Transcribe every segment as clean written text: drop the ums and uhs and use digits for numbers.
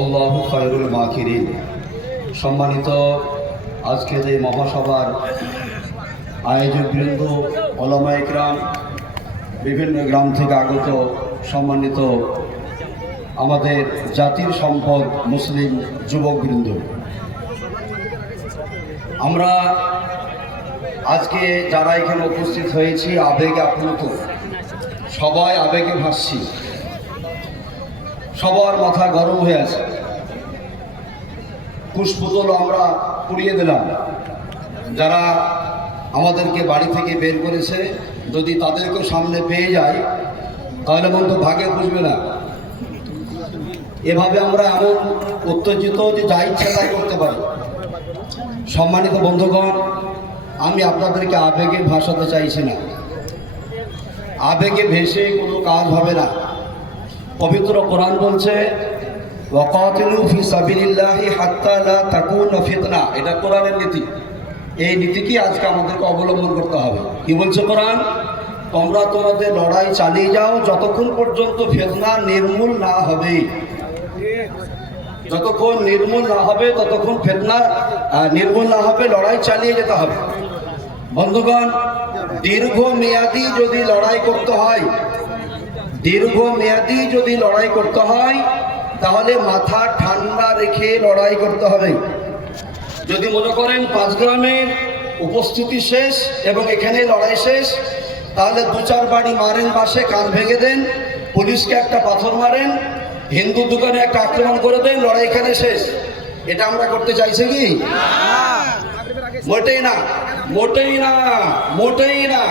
আল্লাহু খায়রুল মাকিরিন। সম্মানিত আজকের এই মহাসভার আয়োজকবৃন্দ, ওলামা ইকরাম, বিভিন্ন গ্রাম থেকে আগত সম্মানিত আমাদের জাতির সম্পদ মুসলিম যুবকবৃন্দ, আমরা আজকে যারা এখানে উপস্থিত হয়েছি আবেগে আপ্লুত, সবাই আবেগে ভাসছি, সবার মাথা গরম হয়ে আছে। কুশপুতল আমরা পুড়িয়ে দিলাম। যারা আমাদেরকে বাড়ি থেকে বের করেছে, যদি তাদেরকে সামনে পেয়ে যায় তাহলে মন তো ভাগে বুঝবে না। এভাবে আমরা এমন উত্তেজিত যে যা ইচ্ছা তাই করতে পারি। সম্মানিত বন্ধুগণ, আমি আপনাদেরকে আবেগে ভাসাতে চাইছি না। আবেগে ভেসে কোনো কাজ হবে না। পবিত্র কোরআন বলছে ওয়াকাতিলু ফি সাবিলিল্লাহি হাত্তা লা তাকুনা ফিতনা। এটা কোরআনের নীতি। এই নীতিকে আজকে আমাদেরকে অবলম্বন করতে হবে। কি বলছে কোরআন? তোমরা তোমাদের লড়াই চালিয়ে যাও যতক্ষণ পর্যন্ত ফিতনা নির্মূল না হবে। যতক্ষণ নির্মূল না হবে ততক্ষণ ফিতনা নির্মূল না হবে, লড়াই চালিয়ে যেতে হবে। বন্ধুগণ, দীর্ঘমেয়াদী যদি লড়াই করতে হয়, দীর্ঘমেয়াদী যদি লড়াই করতে হয় তাহলে মাথা ঠান্ডা রেখে লড়াই করতে হবে। যদি মনে করেন 5 গ্রামের উপস্থিতি শেষ এবং এখানে লড়াই শেষ, তাহলে 2-4 বাড়ি মারেন, বাসে কান ভেঙে দেন, পুলিশকে একটা পাথর মারেন, হিন্দু দোকানে একটা আক্রমণ করে দেন, লড়াই এখানে শেষ। এটা আমরা করতে চাইছি কি? মোটেই না, মোটেই না, মোটেই না।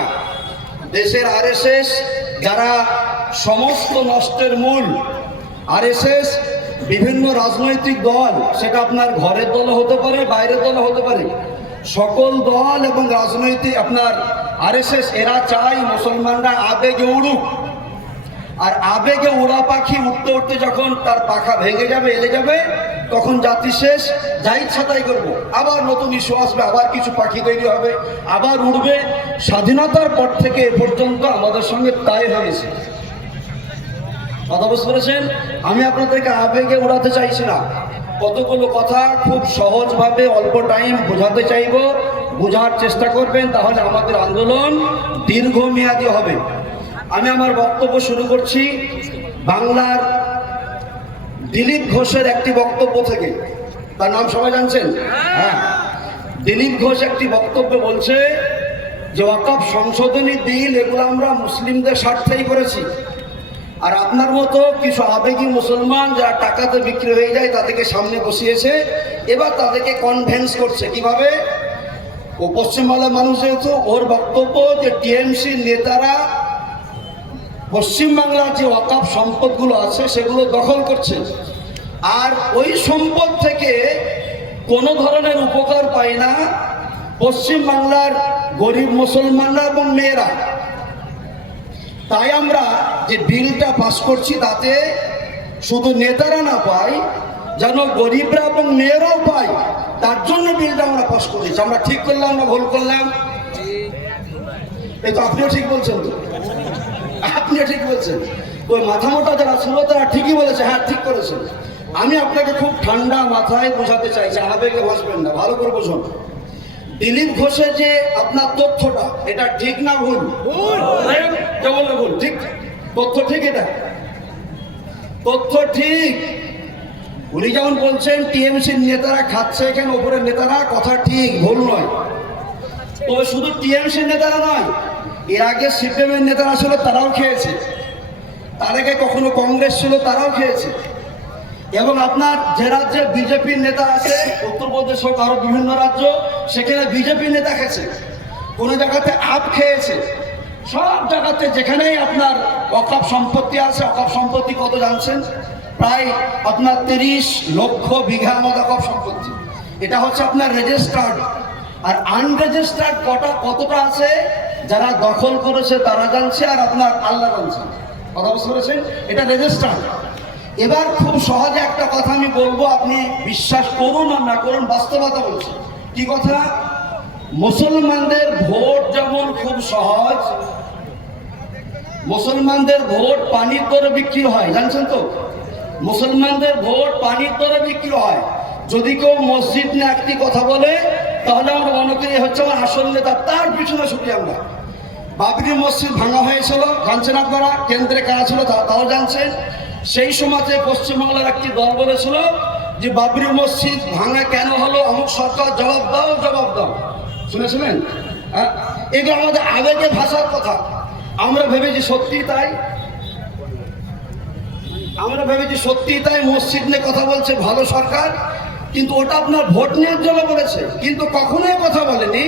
দেশের আরএসএস যারা সমস্ত নষ্টের মূল, আরএসএস বিভিন্ন রাজনৈতিক দল, সেটা আপনার ঘরের দল হতে পারে, বাইরের দল হতে পারে, সকল দল এবং রাজনৈতিক আপনার আরএসএস এরা চায় মুসলমানরা আবেগে উড়ুক। আর আবেগে উড়া পাখি উঠতে উঠতে যখন তার পাখা ভেঙে যাবে, এলে যাবে, তখন জাতি শেষ, যা ইচ্ছা তাই করবো। আবার নতুন ইস্যু আসবে, আবার কিছু পাখি তৈরি হবে, আবার উড়বে। স্বাধীনতার পর থেকে এ পর্যন্ত আমাদের সঙ্গে তাই হয়েছে। কথা বুঝতে পেরেছেন? আমি আপনাদেরকে আবেগে উড়াতে চাইছি না। কতগুলো কথা খুব সহজভাবে অল্প টাইম বোঝাতে চাইব, বোঝার চেষ্টা করবেন, তাহলে আমাদের আন্দোলন দীর্ঘমেয়াদী হবে। আমি আমার বক্তব্য শুরু করছি বাংলার দিলীপ ঘোষের একটি বক্তব্য থেকে। তার নাম সবাই জানছেন? হ্যাঁ, দিলীপ ঘোষ একটি বক্তব্যে বলছে যে ওয়াকফ সংশোধনী বিল এগুলো আমরা মুসলিমদের স্বার্থেই করেছি। আর আপনার মতো কিছু আবেগী মুসলমান যারা টাকাতে বিক্রি হয়ে যায় তাদেরকে সামনে বসিয়েছে, এবার তাদেরকে কনভেন্স করছে। কিভাবে? ও পশ্চিমবাংলার মানুষ, যেহেতু ওর বক্তব্য যে টিএমসি নেতারা পশ্চিমবাংলার যে ওয়াকফ সম্পদগুলো আছে সেগুলো দখল করছে, আর ওই সম্পদ থেকে কোনো ধরনের উপকার পায় না পশ্চিমবাংলার গরিব মুসলমানরা এবং মেয়েরা। তাই আমরা যে বিলটা পাস করছি তাতে শুধু নেতারা না পায়, যেন গরিবরা এবং মেয়েরাও পায়, তার জন্য বিলটা আমরা পাস করেছি। আমরা ঠিক করলাম না ভুল করলাম? এই তো আপনিও ঠিক বলছেন, তো আপনিও ঠিক বলছেন। ওই মাথা মোটা যারা ছিল তারা ঠিকই বলেছে, হ্যাঁ ঠিক করেছেন। আমি আপনাকে খুব ঠান্ডা মাথায় বোঝাতে চাইছি, আবেগে ভাসবেন না, ভালো করে বুঝুন। দিলীপ ঘোষের যে আপনার তথ্যটা, এটা ঠিক না ভুল? ভুল, ভুল ঠিক, তথ্য ঠিক, এটা তথ্য ঠিক। উনি যেমন বলছেন টিএমসির নেতারা খাচ্ছে এখানে, ওপরের নেতারা, কথা ঠিক, ভুল নয়। তবে শুধু টিএমসির নেতারা নয়, এর আগে সিপিএমের নেতারা ছিল, তারাও খেয়েছে। তার আগে কখনো কংগ্রেস ছিল, তারাও খেয়েছে। এবং আপনার যে রাজ্যে বিজেপির নেতা আছে, উত্তরপ্রদেশ হোক আরো বিভিন্ন রাজ্য, সেখানে বিজেপি নেতা খেয়েছে, কোনো জায়গাতে আপ খেয়েছে। সব জায়গাতে যেখানেই আপনার ওয়াকফ সম্পত্তি আছে, ওয়াকফ সম্পত্তি কত জানছেন? প্রায় আপনার 30 লক্ষ বিঘা মতো ওয়াকফ সম্পত্তি। এটা হচ্ছে আপনার রেজিস্টার্ড। আর আনরেজিস্টার্ড কতটা আছে, যারা দখল করেছে তারা জানছে, আর আপনার আল্লাহ জানছে। কথা বুঝতে পেরেছেন? এটা রেজিস্টার্ড। এবার খুব সহজে একটা কথা আমি বলবো, আপনি বিশ্বাস করুন আর না করুন, বাস্তবতা বলছি। কি কথা? মুসলমানদের ভোট যেমন খুব সহজ, মুসলমানদের ভোট পানির দরে বিক্রি হয়, জানছেন তো? মুসলমানদের ভোট পানির দরে বিক্রি হয়। যদি কেউ মসজিদ নিয়ে একটি কথা বলে তাহলে আমরা মনে করি হচ্ছে আমার আসল নেতা, তার পিছনে ছুটি আমরা। বাবরি মসজিদ ভাঙা হয়েছিল, জানছেন আপনারা, কেন্দ্রে কারা ছিল তাও জানছেন। সেই সময়তে পশ্চিমবাংলার একটি দল বলেছিল যে বাবরি মসজিদ ভাঙা কেন হলো, অমুক সরকার জবাব দাও জবাব দাও, শুনেছিলেন? হ্যাঁ, এগুলো আমাদের আবেগে ভাষার কথা। আমরা ভেবেছি সত্যি তাই, আমরা ভেবেছি সত্যি তাই মসজিদ নিয়ে কথা বলছে ভালো সরকার, কিন্তু ওটা আপনার ভোট নেওয়ার জন্য বলেছে। কিন্তু কখনোই কথা বলেনি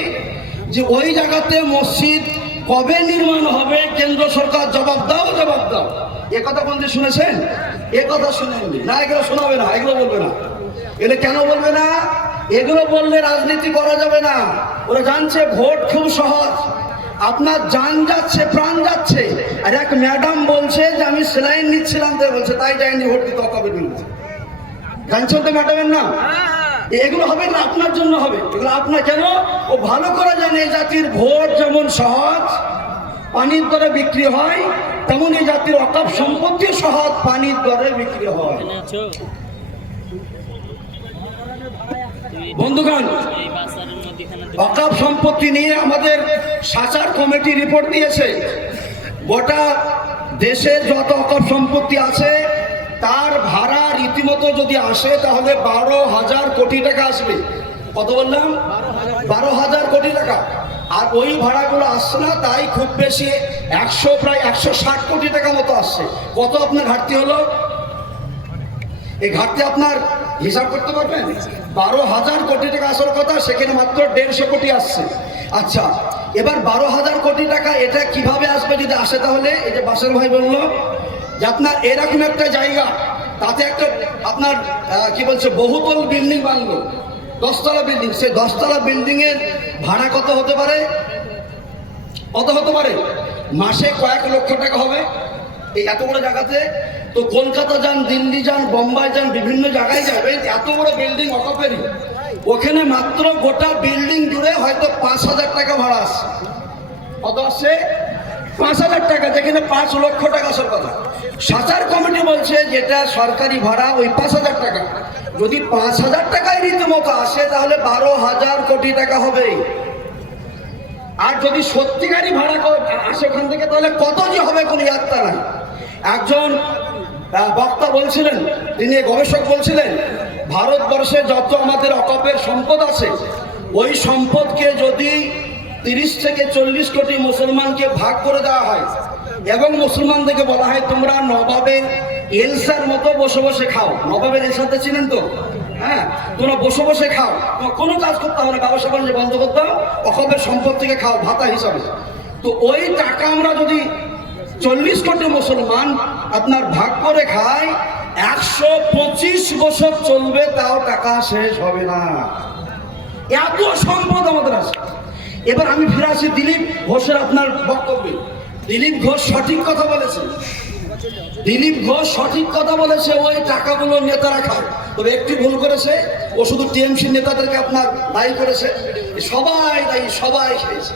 যে ওই জায়গাতে মসজিদ কবে নির্মাণ হবে, কেন্দ্র সরকার জবাব দাও জবাব দাও। এ কথা কোনদিন শুনেছেন? এ কথা শুনেননি না, এগুলো শোনাবে না, এগুলো বলবে না। এগুলো কেন বলবে না? এগুলো বললে রাজনীতি করা যাবে না। ওরা জানছে ভোট খুব সহজ, আপনার জান যাচ্ছে, প্রাণ যাচ্ছে। আর এক ম্যাডাম বলছে যে আমি সেলাইন নিচ্ছিলাম, তাই বলছে তাই যাইনি ভোট দিতে, কবে দিচ্ছে জানছেন তো ম্যাডামের নাম। এগুলো হবে না, আপনার জন্য হবে এগুলো। আপনার কেন? ও ভালো করে জানে এই জাতির ভোট যেমন সহজ পানির দরে বিক্রি হয়, তেমন এই জাতির অকাপ সম্পত্তি সহজ পানির দরে বিক্রি হয়। বন্ধুগণ, অকাপ সম্পত্তি নিয়ে আমাদের সাচার কমিটি রিপোর্ট দিয়েছে। গোটা দেশের যত অকাপ সম্পত্তি আছে তার ভাড়া রীতিমতো যদি আসে তাহলে 12,000 কোটি টাকা আসবে। কত বললাম? 12,000 কোটি টাকা। আর ওই ভাড়াগুলো আসছে না, তাই খুব বেশি প্রায় 160 কোটি টাকা মতো আসছে। কত আপনার ঘাটতি হলো? এই ঘাটতি আপনার হিসাব করতে পারবেন? 12,000 কোটি টাকা আসার কথা, সেখানে মাত্র 150 কোটি আসছে। আচ্ছা, এবার 12,000 কোটি টাকা এটা কিভাবে আসবে? যদি আসে তাহলে এই যে বাসের ভাই বললো যে আপনার এরকম একটা জায়গা, তাতে একটা আপনার কি বলছে বহুতল বিল্ডিং বানলো, 10তলা বিল্ডিং। সেই 10তলা বিল্ডিং এর ভাড়া কত হতে পারে? কত হতে পারে? মাসে কয়েক লক্ষ টাকা হবে এই এত বড় জায়গাতে। তো কলকাতা যান, দিল্লি যান, বোম্বাই যান, বিভিন্ন জায়গায় যাবেন, এত বড় বিল্ডিং অকাপেরই, ওখানে মাত্র গোটা বিল্ডিং জুড়ে হয়তো 5,000 টাকা ভাড়া আসছে। কত আসছে? 5,000 টাকা, যেখানে 5 লক্ষ টাকা আসার কথা। সাচার কমিটি বলছে যেটা সরকারি ভাড়া ওই 5,000 টাকা। যদি 5,000 টাকায় রীতিমতো আসে তাহলে 12,000 কোটি টাকা হবে। আর যদি সত্যিকারই ভাড়া আসে ওখান থেকে তাহলে কত যে হবে কোনো ইয়াত্তা নাই। একজন বক্তা বলছিলেন, তিনি গবেষক বলছিলেন, ভারতবর্ষে যত আমাদের অকাপের সম্পদ আছে ওই সম্পদকে যদি 30 থেকে 40 কোটি মুসলমানকে ভাগ করে দেওয়া হয় এবং মুসলমানদেরকে বলা হয় তোমরা নবাবের এলসার মতো বসে বসে খাও। নবাবের এলসাতে চিনেন তো? হ্যাঁ, তোমরা বসে বসে খাও, কোনো কাজ করতে হবে না, ব্যবসা বাণিজ্য বন্ধ করতে হবে, অকাপের সম্পদ থেকে খাও ভাতা হিসাবে। তো ওই টাকা আমরা যদি 40 কোটি মুসলমান আপনার ভাগ করে খায়, 125 বছর চলবে, তাও টাকা শেষ হবে না। এত সম্পদ আমাদের আছে। এবার আমি ফিরে আসি দিলীপ ঘোষের আপনার বক্তব্যে। দিলীপ ঘোষ সঠিক কথা বলেছে, দিলীপ ঘোষ সঠিক কথা বলেছে, ওই টাকাগুলো নেতারা খায়। তবে একটি ভুল করেছে, ও শুধু টিএমসি নেতাদেরকে আপনার দায়ী করেছে। সবাই দায়ী, সবাই খেয়েছে,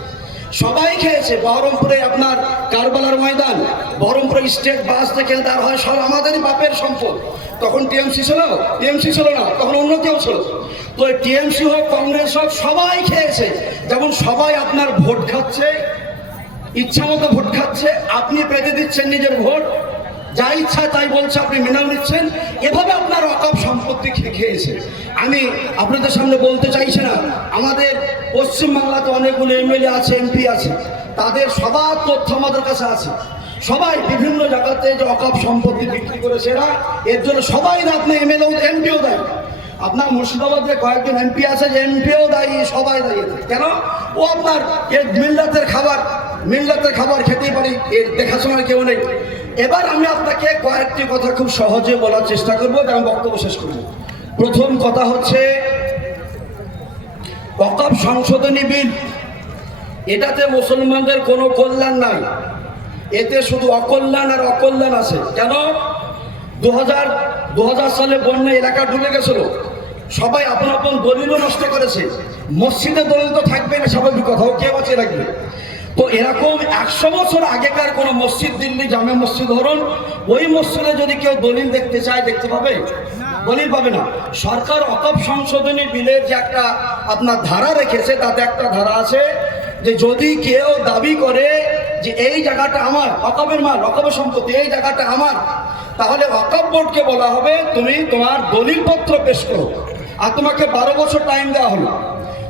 সবাই খেয়েছে। বহরমপুরে আপনার কারবালার ময়দান, বহরমপুরে স্টেট বাস থেকে দাঁড় হয়, সব আমাদেরই বাপের সম্পদ। তখন টিএমসি ছিল? টিএমসি ছিল না, তখন অন্য কেউ ছিল। তো টিএমসি হোক, কংগ্রেস হোক, সবাই খেয়েছে। যেমন সবাই আপনার ভোট খাচ্ছে, ইচ্ছা মতো ভোট খাচ্ছে, আপনি পেতে দিচ্ছেন নিজের ভোট, যা ইচ্ছা তাই বলছে, আপনি মেনেও নিচ্ছেন। এভাবে আপনার অকাপ সম্পত্তি খেয়েছে। আমি আপনাদের সামনে বলতে চাইছি না, আমাদের পশ্চিমবাংলাতে অনেকগুলো এমএলএ আছে, এমপি আছে, তাদের সবার তথ্য আমাদের কাছে আছে। সবাই বিভিন্ন জায়গাতে যে অকাপ সম্পত্তি বিক্রি করেছে এরা, এর জন্য সবাই না, আপনি এমএলএ এমপিও দেয়। আপনার মুর্শিদাবাদে কয়েকজন এমপি আছে যে এমপিও দায়ী, সবাই দায়ী। কেন? ও আপনার এর মিল্লাতের খাবার খেতেই পারি, এর দেখাশোনার কেউ নেই। এবার আমি আপনাকে কয়েকটি কথা খুব সহজে বলার চেষ্টা করবো, আমি বক্তব্য শেষ করব। প্রথম কথা হচ্ছে ওয়াকফ সংশোধনী বিল, এটাতে মুসলমানদের কোনো কল্যাণ নাই, এতে শুধু অকল্যাণ আর অকল্যাণ আছে। কেন? 2000 সালে বন্যা এলাকা ডুবে গেছিল, সবাই আপন আপন দলিলও নষ্ট করেছে। মসজিদে দলিল তো থাকবে না, স্বাভাবিক কথা, ও কে বাঁচিয়ে রাখবে? তো এরকম 100 বছর আগেকার কোন মসজিদ, দিল্লি জামে মসজিদ ধরুন, ওই মসজিদে যদি কেউ দলিল দেখতে চায় দেখতে পাবে? দলিল পাবে না। সরকার ওয়াকফ সংশোধনী বিলের যে একটা আপনার ধারা রেখেছে, তাতে একটা ধারা আছে যে যদি কেউ দাবি করে যে এই জায়গাটা আমার, ওয়াকফের মাল, ওয়াকফের সম্পত্তি, এই জায়গাটা আমার, তাহলে ওয়াকফ বোর্ডকে বলা হবে তুমি তোমার দলিলপত্র পেশ করো, আর তোমাকে 12 বছর টাইম দেওয়া হলো।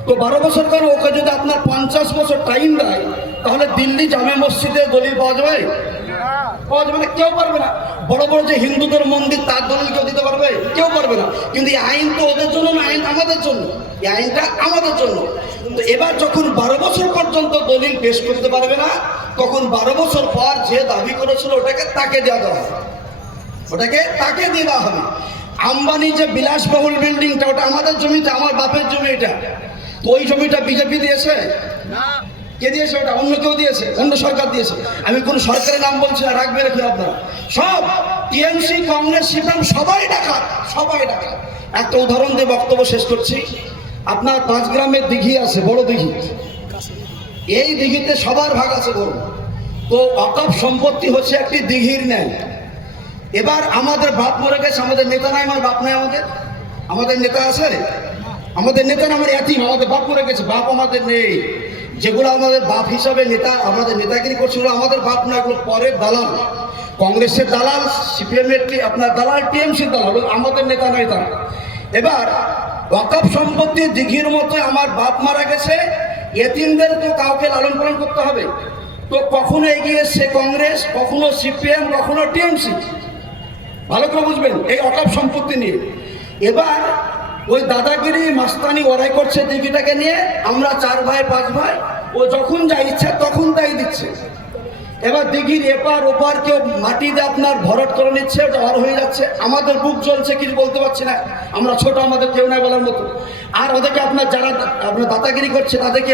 তো 12 বছর কেন, ওকে যদি আপনার 50 বছর টাইম দেয়, তাহলে দিল্লি জামে মসজিদে দলিল পাওয়া যাবে? পাওয়া যাবে না, কেউ পারবে না। বড় বড় যে হিন্দুদের মন্দির, তার দলিল কেউ দিতে পারবে? কেউ পারবে না। কিন্তু এই আইন তো ওদের জন্য না, আইন আমাদের জন্য, এই আইনটা আমাদের জন্য। তো এবার যখন 12 বছর পর্যন্ত দলিল পেশ করতে পারবে না, তখন 12 বছর পর যে দাবি করেছিল ওটাকে তাকে দেওয়া হবে, ওটাকে তাকে দিয়ে দেওয়া হবে। আম্বানি যে বিলাসবহুল বিল্ডিংটা, ওটা আমাদের জমিতে, আমার বাপের জমি এটা। তো ওই জমিটা বিজেপি দিয়েছে? কে দিয়েছে? ওটা অন্য কেউ দিয়েছে, অন্য সরকার দিয়েছে। আমি কোন সরকারের নাম বলছি না, রাখবে রেখে আপনারা সব টিএমসি, কংগ্রেস, সিপিএম সবাই ডাকাত, সবাই ডাকাত। একটা উদাহরণ দিয়ে বক্তব্য শেষ করছি। আপনার 5 গ্রামের দিঘি আছে, বড় দিঘি, এই দিঘিতে সবার ভাগ আছে বড়। তো ওয়াকফ সম্পত্তি হচ্ছে একটি দিঘির ন্যায়। এবার আমাদের বাপ মরে গেছে, আমাদের নেতা নাই, আমার বাপ নাই, আমাদের নেতা আছে? আমাদের নেতা না, আমার এতিম, আমাদের বাপ মরে গেছে, বাপ আমাদের নেই। যেগুলো আমাদের বাপ হিসাবে নেতা, আমাদের নেতাগিরি করছিল, আমাদের বাপ না, এগুলো পরের দালাল, কংগ্রেসের দালাল, সিপিএমের আপনার দালাল, টিএমসির দালাল, আমাদের নেতা নয় তারা। এবার ওয়াকফ সম্পত্তি দিঘির মতো আমার বাপ মারা গেছে, এতিমদের তো কাউকে লালন পালন করতে হবে। তো কখনো এগিয়ে এসছে কংগ্রেস, কখনো সিপিএম, কখনো টিএমসি। ভালো করে বুঝবেন এই ওয়াকফ সম্পত্তি নিয়ে। এবার ওই দাদাগিরি মাস্তানি ওরাই করছে দিঘিটাকে নিয়ে। আমরা 4 ভাই 5 ভাই, ও যখন যা ইচ্ছে তখন তাই দিচ্ছে। এবার দিঘির এপার ওপার কেউ মাটি দিয়ে আপনার ভরাট করে নিচ্ছে, ঝড় হয়ে যাচ্ছে, আমাদের বুক জ্বলছে, কিছু বলতে পারছি না, আমরা ছোট, আমাদের কেউ নাই বলার মতো। আর ওদেরকে আপনার যারা আপনার দাদাগিরি করছে, তাদেরকে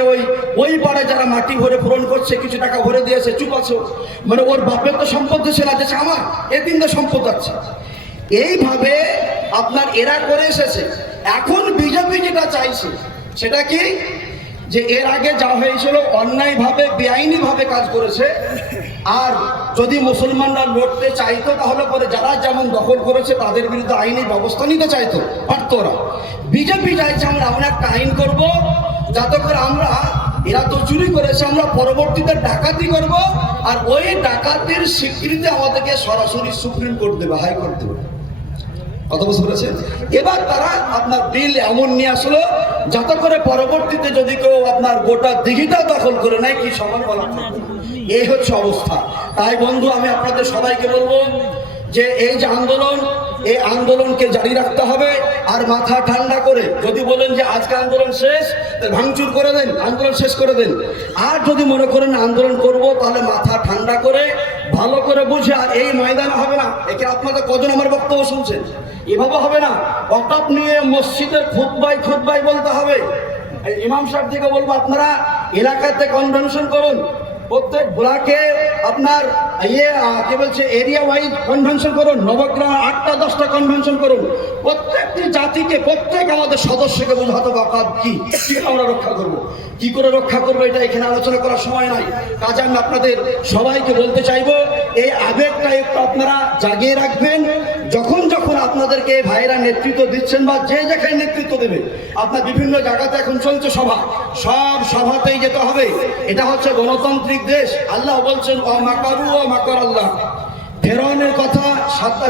ওই পাড়ে যারা মাটি ভরে পূরণ করছে, কিছু টাকা ভরে দিয়েছে, চুপ আছে। মানে ওর বাপের তো সম্পদ দিচ্ছে না, যে আমার এদিনদের সম্পদ আছে। এইভাবে আপনার এরা করে এসেছে। এখন বিজেপি যেটা চাইছে সেটা কি, যে এর আগে যা হয়েছিল অন্যায়ভাবে, বেআইনিভাবে কাজ করেছে। আর যদি মুসলমানরা লড়তে চাইতো, তাহলে পরে যারা যেমন দখল করেছে তাদের বিরুদ্ধে আইনি ব্যবস্থা নিতে চাইতো, পারত ওরা। বিজেপি চাইছে আমরা এমন একটা আইন করব যাতে করে আমরা, এরা তো চুরি করেছে, আমরা পরবর্তীতে ডাকাতি করব, আর ওই ডাকাতির স্বীকৃতি আমাদেরকে সরাসরি সুপ্রিম কোর্ট দেবে, হাইকোর্ট দেবে। কত বুঝতে পেরেছেন? এবার তারা আপনার বিল এমন নিয়ে আসলো যাতে করে পরবর্তীতে যদি কেউ আপনার গোটা দিঘিটা দখল করে নেয়, কি সমান বলা, এই হচ্ছে অবস্থা। তাই বন্ধু, আমি আপনাদের সবাইকে বলবো যে এই যে আন্দোলন, এই আন্দোলনকে জারি রাখতে হবে। আর মাথা ঠান্ডা করে, যদি বলেন যে আজকে আন্দোলন শেষ, ভাঙচুর করে দেন, আন্দোলন শেষ করে দেন। আর যদি মনে করেন আন্দোলন করব, তাহলে মাথা ঠান্ডা করে ভালো করে বুঝে। আর এই ময়দানে হবে না। একে আপনাদের কজন আমার বক্তব্য শুনছেন? এভাবে হবে না। ওয়াকফ নিয়ে মসজিদের খুতবাই বলতে হবে। ইমাম সাহেব থেকে বলবো, আপনারা এলাকাতে কনভেনশন করুন, প্রত্যেক ব্লকে আপনার কি বলছে এরিয়া ওয়াইজ কনভেনশন করুন, নবগ্রাম 8টা 10টা কনভেনশন করুন। প্রত্যেকটি জাতিকে, প্রত্যেক আমাদের সদস্যকে বোঝাতে হবে ওয়াকফ কি আমরা রক্ষা করব, কি করে রক্ষা করবো, এটা এখানে আলোচনা করার সময় নাই। কাজে আমি আপনাদের সবাইকে বলতে চাইবো, এই আবেগটা একটু আপনারা জাগিয়ে রাখবেন। যখন যখন আপনাদেরকে ভাইরা নেতৃত্ব দিচ্ছেন, বা যে যেখানে নেতৃত্ব দেবে, আপনার বিভিন্ন জায়গাতে এখন চলছে সভা, সব সভাতেই যেতে হবে। এটা হচ্ছে গণতান্ত্রিক দেশ। আল্লাহ বলছেন অমাকারু ও মাকার আল্লাহ। ফেরাউনের কথা,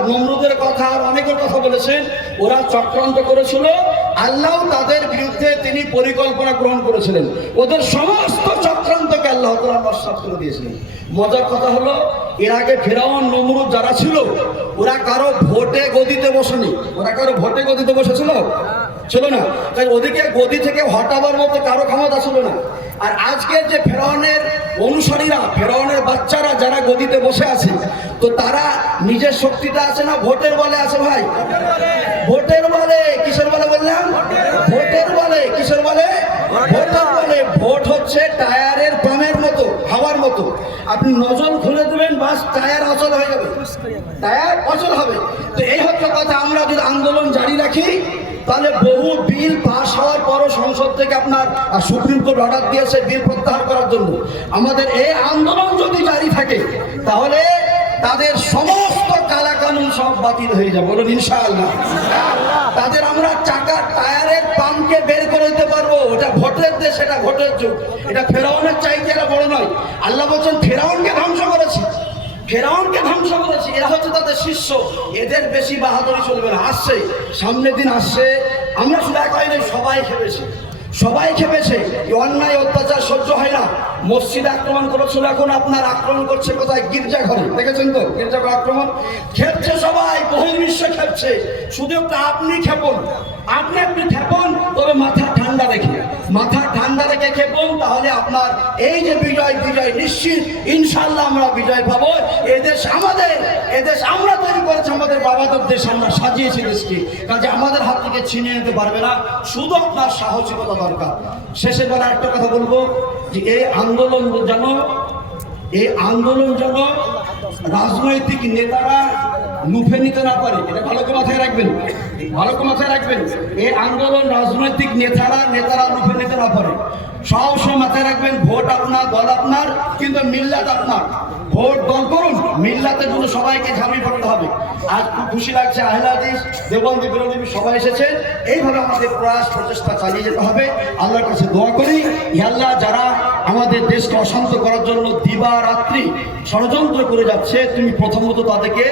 নমরুদের কথা, আর অনেকের কথা বলেছেন। ওরা চক্রান্ত করেছিল, আল্লাহ তাদের বিরুদ্ধে তিনি পরিকল্পনা গ্রহণ করেছিলেন। ওদের সমস্ত চক্রান্তকে আল্লাহ তাআলা নস্যাৎ করে দিয়েছিলেন। মজার কথা হলো, এর আগে ফেরাউন, নমরুদ যারা ছিল, ওরা কারো ভোটে গদিতে বসেনি। ওরা কারো ভোটে গদিতে বসেছিল? ছিল না। তাই ওদিকে গদি থেকে হটাবার মতো কারো ক্ষমতা ছিল না। আর আজকের যে ফেরাউনের অনুসারীরা, ফেরাউনের বাচ্চারা যারা গদিতে বসে আছে, তো তারা নিজের শক্তিটা আছে না ভোটের বলে আছে ভাই? ভোটের বলে। কিসের বলে বললাম? ভোটের বলে। কিসের বলে? ভোটের বলে। ভোট হচ্ছে টায়ারের পামের মতো, হাওয়ার মতো। আপনি নজল খুলে দেবেন, বাস টায়ার অচল হয়ে যাবে, টায়ার অচল হবে। তো এই হচ্ছে কথা। আমরা যদি আন্দোলন জারি রাখি, তাহলে বহু বিল পাস হওয়ার পরও সংসদ থেকে আপনার সুপ্রিম কোর্ট অর্ডার দিয়েছে বিল প্রত্যাহার করার জন্য। আমাদের এই আন্দোলন যদি জারি থাকে তাহলে তাদের সমস্ত কালা কানুন সব বাতিল হয়ে যাবে, বলুন ইনশাআল্লাহ। তাদের আমরা চাকার টায়ারের পাম্পকে বের করে দিতে পারবো। এটা ভোটের দেশ, এটা ভোটের যুগ। এটা ফেরাউনের চাইতে এরা বড় নয়। আল্লাহ বলছেন ফেরাউনকে ধ্বংস করেছি, ফেরাউনকে ধ্বংস করেছি। এরা হচ্ছে তাদের শিষ্য, এদের বেশি বাহাদুরি চলবে না। আসছে সামনের দিন আসছে, আমরা শুধু এক হয় নাই, সবাই খেপেছে, সবাই খেপেছে। অন্যায় অত্যাচার সহ্য হয় না। মসজিদে আক্রমণ করেছিল, এখন আপনার আক্রমণ করছে কোথায়? গির্জা ঘরে, দেখেছেন তো গির্জা ঘরে আক্রমণ। খেপছে সবাই, বহির্বিশ্ব খেপছে। শুধু একটা আপনি খেপুন, আপনি খেপুন, তবে মাথা ঠান্ডা রেখে, মাথা ঠান্ডা রেখে খেপুন। তাহলে আপনার এই যে বিজয়, বিজয় নিশ্চিত, ইনশাল্লাহ আমরা বিজয় পাবো। এদেশ আমাদের, এদেশ আমরা তৈরি করেছি, আমাদের বাবাদের দেশ, আমরা সাজিয়েছি দেশকে, কাজে আমাদের হাত থেকে ছিনিয়ে নিতে পারবে না। শুধু আপনার সাহসিকতা দরকার। শেষে বেলা একটা কথা বলবো যে এই আন্দোলন যেন রাজনৈতিক নেতারা লুফে নিতে না পারে। এটা ভালো করে মাথায় রাখবেন, ভালো করে মাথায় রাখবেন। এই আন্দোলন রাজনৈতিক নেতারা লুফে নিতে না পারে। সবসময় মাথায় রাখবেন, ভোট আপনার, দল আপনার, কিন্তু মিল্লাত আপনার। ভোট দল করুন, মিল্লাতের জন্য সবাইকে ঝাঁপিয়ে পড়তে হবে। আজ খুব খুশি লাগছে, আহলে হাদিস, দেওবন্দি, বিরোধী সবাই এসেছে। এইভাবে আমাদের প্রয়াস প্রচেষ্টা চালিয়ে যেতে হবে। আল্লাহর কাছে দোয়া করি, আল্লাহ যারা আমাদের দেশকে অশান্ত করার জন্য দিবারাত্রি ষড়যন্ত্র করে যাচ্ছে, তুমি প্রথমত তাদেরকে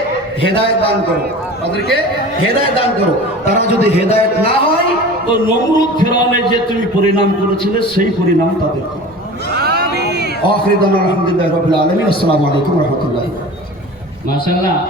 হেদায়েত দান করো, তাদেরকে হেদায়েত দান করো। তারা যদি হেদায়েত না হয়, তো নমরুদ ফেরাউনের যে তুমি পরিণাম করেছিলে সেই পরিণাম তাদের করো। আখির দাওয়ানা আলহামদুলিল্লাহি রাব্বিল আলামিন। আসসালামু আলাইকুম ওয়া রাহমাতুল্লাহি। মাশাআল্লাহ।